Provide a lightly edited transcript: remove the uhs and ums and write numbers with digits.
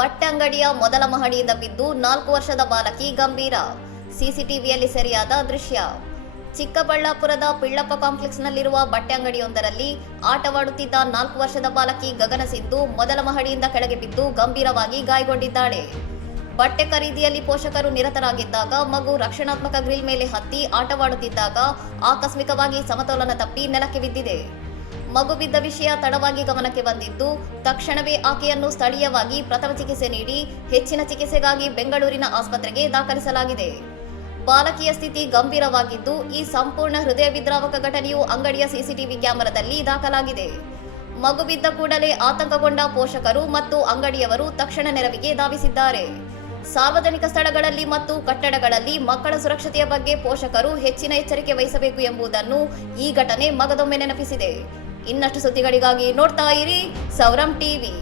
ಬಟ್ಟೆ ಅಂಗಡಿಯ ಮೊದಲ ಮಹಡಿಯಿಂದ ಬಿದ್ದು 4 ವರ್ಷದ ಬಾಲಕಿ ಗಂಭೀರ. ಸಿಸಿಟಿವಿಯಲ್ಲಿ ಸೆರೆಯಾದ ದೃಶ್ಯ. ಚಿಕ್ಕಬಳ್ಳಾಪುರದ ಪಿಳ್ಳಪ್ಪ ಕಾಂಪ್ಲೆಕ್ಸ್ನಲ್ಲಿರುವ ಬಟ್ಟೆ ಅಂಗಡಿಯೊಂದರಲ್ಲಿ ಆಟವಾಡುತ್ತಿದ್ದ 4 ವರ್ಷದ ಬಾಲಕಿ ಗಗನ ಸಿಂಧು ಮೊದಲ ಮಹಡಿಯಿಂದ ಕೆಳಗೆ ಬಿದ್ದು ಗಂಭೀರವಾಗಿ ಗಾಯಗೊಂಡಿದ್ದಾಳೆ. ಬಟ್ಟೆ ಖರೀದಿಯಲ್ಲಿ ಪೋಷಕರು ನಿರತರಾಗಿದ್ದಾಗ ಮಗು ರಕ್ಷಣಾತ್ಮಕ ಗ್ರಿಲ್ ಮೇಲೆ ಹತ್ತಿ ಆಟವಾಡುತ್ತಿದ್ದಾಗ ಆಕಸ್ಮಿಕವಾಗಿ ಸಮತೋಲನ ತಪ್ಪಿ ನೆಲಕ್ಕೆ ಬಿದ್ದಿದೆ. ಮಗು ಬಿದ್ದ ವಿಷಯ ತಡವಾಗಿ ಗಮನಕ್ಕೆ ಬಂದಿದ್ದು ತಕ್ಷಣವೇ ಆಕೆಯನ್ನು ಸ್ಥಳೀಯವಾಗಿ ಪ್ರಥಮ ಚಿಕಿತ್ಸೆ ನೀಡಿ ಹೆಚ್ಚಿನ ಚಿಕಿತ್ಸೆಗಾಗಿ ಬೆಂಗಳೂರಿನ ಆಸ್ಪತ್ರೆಗೆ ದಾಖಲಿಸಲಾಗಿದೆ. ಬಾಲಕಿಯ ಸ್ಥಿತಿ ಗಂಭೀರವಾಗಿದ್ದು ಈ ಸಂಪೂರ್ಣ ಹೃದಯ ವಿದ್ರಾವಕ ಘಟನೆಯು ಅಂಗಡಿಯ ಸಿಸಿಟಿವಿ ಕ್ಯಾಮೆರಾದಲ್ಲಿ ದಾಖಲಾಗಿದೆ. ಮಗು ಬಿದ್ದ ಕೂಡಲೇ ಆತಂಕಗೊಂಡ ಪೋಷಕರು ಮತ್ತು ಅಂಗಡಿಯವರು ತಕ್ಷಣ ನೆರವಿಗೆ ಧಾವಿಸಿದ್ದಾರೆ. ಸಾರ್ವಜನಿಕ ಸ್ಥಳಗಳಲ್ಲಿ ಮತ್ತು ಕಟ್ಟಡಗಳಲ್ಲಿ ಮಕ್ಕಳ ಸುರಕ್ಷತೆಯ ಬಗ್ಗೆ ಪೋಷಕರು ಹೆಚ್ಚಿನ ಎಚ್ಚರಿಕೆ ವಹಿಸಬೇಕು ಎಂಬುದನ್ನು ಈ ಘಟನೆ ಮಗದೊಮ್ಮೆ ನೆನಪಿಸಿದೆ. ಇನ್ನಷ್ಟು ಸುದ್ದಿಗಳಿಗಾಗಿ ನೋಡ್ತಾ ಇರಿ ಸೌರಂ ಟಿವಿ.